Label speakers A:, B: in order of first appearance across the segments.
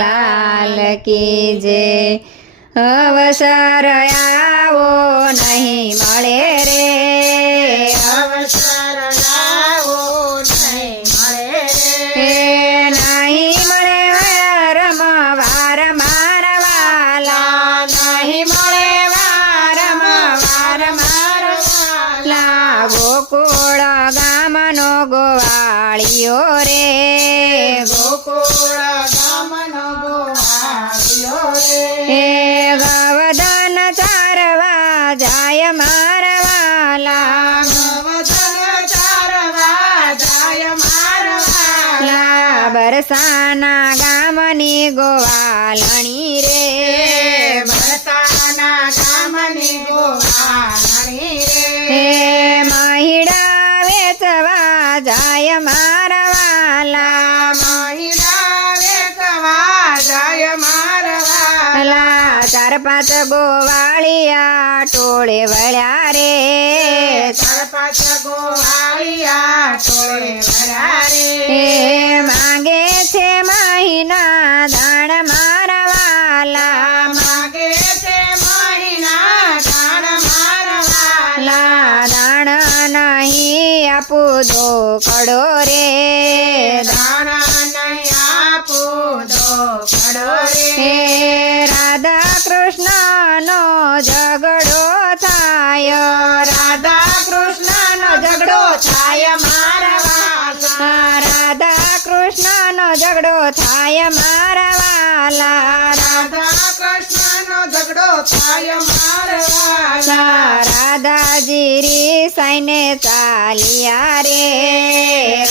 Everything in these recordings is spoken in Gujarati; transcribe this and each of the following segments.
A: લાલ કી જે અવસર આવો નહીં મળે રે.
B: અવસર આવો નહીં મળે રે.
A: નહીં મળે રમવાર મારવાલા. નહીં મળે વારમ વાર મારવાલા ગોકુળ ગામનો ગોવાળીઓ રે.
B: ગોકુળ
A: હે ગવદન ચારવા જાય મારવાલા
B: ગવધન ચારવા જાય મારવાલા
A: બરસાના ગામની ગોવાલણી રે.
B: બરસાના ગામની ગોવાળણી
A: પાંચ ગોવાળિયા ટોળે વળ્યા રે.
B: પાંચ ગોવાળિયા ટોળે વળ્યા રે.
A: માંગે છે મહિના દાણ મારવાલા.
B: માગે છે મહિના દાણ મારા
A: વાલા દાણ નહીં આપું દો કડો રે.
B: દાણ નહીં આપું દો
A: કડો
B: રે.
A: થાય
B: મારવાલા
A: રાધા કૃષ્ણનો ઝઘડો થાય મારવાલા રાધાજી રીસાઈને ચાલ્યા રે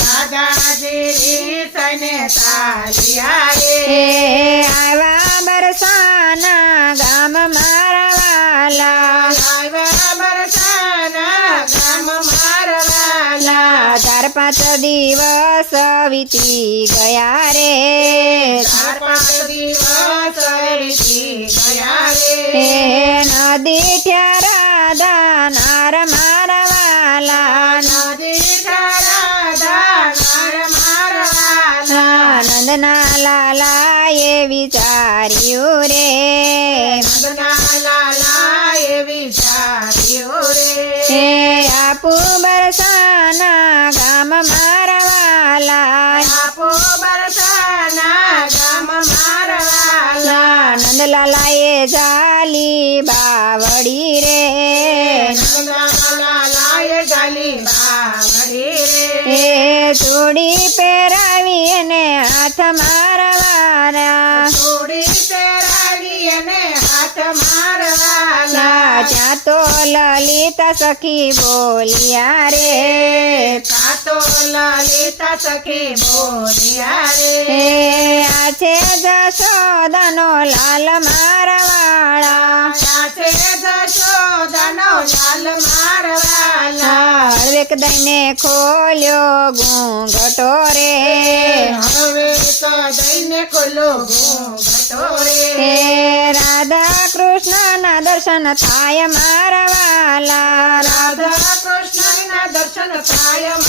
B: રાધાજી રીસને ચાલ્યા
A: હે
B: રે
A: દિવસ વીતી ગયા રે.
B: ચાર પાંચ દિવસ વીતી ગયા રે.
A: નદી ઠ્યારા નાર મારવાલા.
B: નદી રાધા નાર મારવાલા.
A: નંદના લાલા એ વિચાર્યું રે.
B: નંદના લાલા એ વિચાર્યું
A: હે આપુ બરસાના ગામ મારવાલા.
B: આપો બરસાના ગામ મારવાલા.
A: નંદલાલા એ જાલી બાવડી રે.
B: નંદલાલાએ જાલી બાવડી
A: હે
B: રે
A: ચૂડી પહેરાવી
B: અને હાથ
A: મારવાના તો લલિતા સખી બોલિયા રે.
B: તો લલિતા સખી બોલિયા રે.
A: આ છે જશોદાનો લાલ મારવાળા.
B: છે જશોદાનો લાલ મારવાલા
A: હળવેક દઈને ખોલ્યો ઘૂંઘટો રે.
B: હવે તો દઈને ખોલો ઘૂંઘટો રે.
A: રાધા કૃષ્ણના દર્શન થાય મારવાલા
B: રાધા કૃષ્ણના દર્શન થાય મારવાલા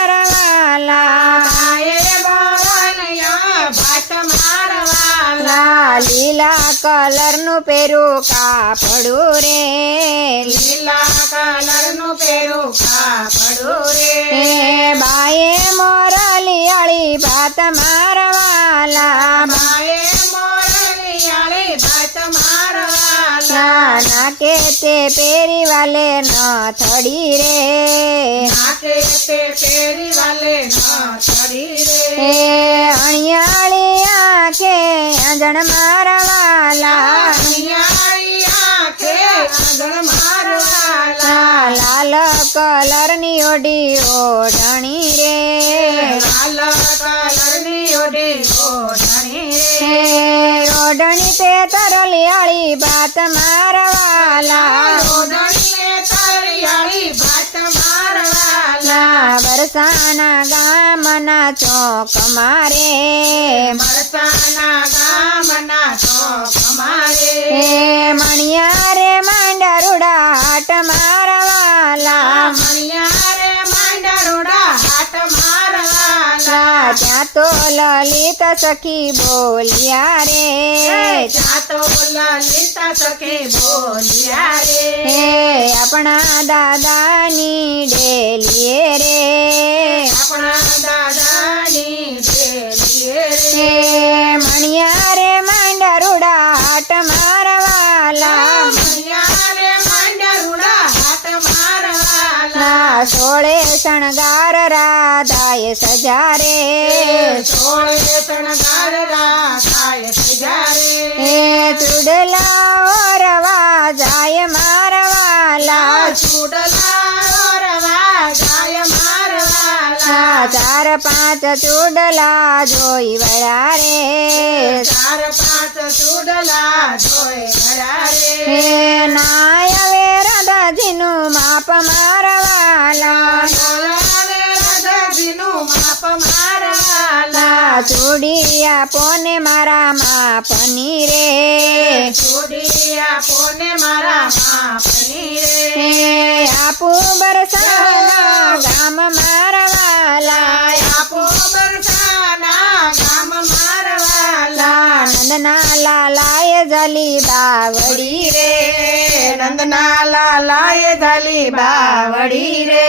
A: આંજણ મારવાલા. લીલા કલરનું પેરું કાપડું રે. લીલા કલરનું પેરું કાપડું રે. બાયે મોરલી અળી ભાત મારવાલા.
B: માએ
A: નાકે તે પેરી વાલે ન થડી રે.
B: નાકે તે પેરી વાલે ન થડી રે.
A: હે અણિયાળી આંખે અંજણ મારા
B: અણિયાળી આંખે મારવાલા
A: લાલ. કલરની ઓડી ઓઢણી રે.
B: લાલ કલરની ઓડી ઓઢણી રે.
A: ઓઢણી તે
B: ઓઢણીએ તરિયાળી ભાત મારવાલા.
A: વરસાના ગામના ચોક મારે.
B: વરસાના ગામના
A: મારવાલા ત્યાં તો લલિત સખી બોલ્યા રે.
B: જાતો લલિત સખી બોલ્યા રે.
A: હે આપણા દાદાની ડેલીએ રે.
B: આપણા દાદાની ડેલીએ રે.
A: શણગાર રાધાએ સજારે.
B: સોળે શણગાર રાધાએ સજારે.
A: હે ચુડલા ઓરવા જાય મારવાલા
B: ચુડલા ઓરવા જાય મારવાલા
A: પાંચ ચૂડલા જોઈ વળા રે
B: ચાર પાંચ ચૂડલા જોઈ
A: વળા
B: રે
A: નાય હવે રાધાજીનું માપ મારવાલા.
B: રાધાજીનું માપ મારવાલા.
A: ચૂડિયા પોને મારા માપની રે
B: ચૂડિયા પોને મારા માપની રે
A: આપું બરસાના ગામ મારવાલા. જલી બાવડી રે
B: નંદના લાલાએ ધલી બાવડી રે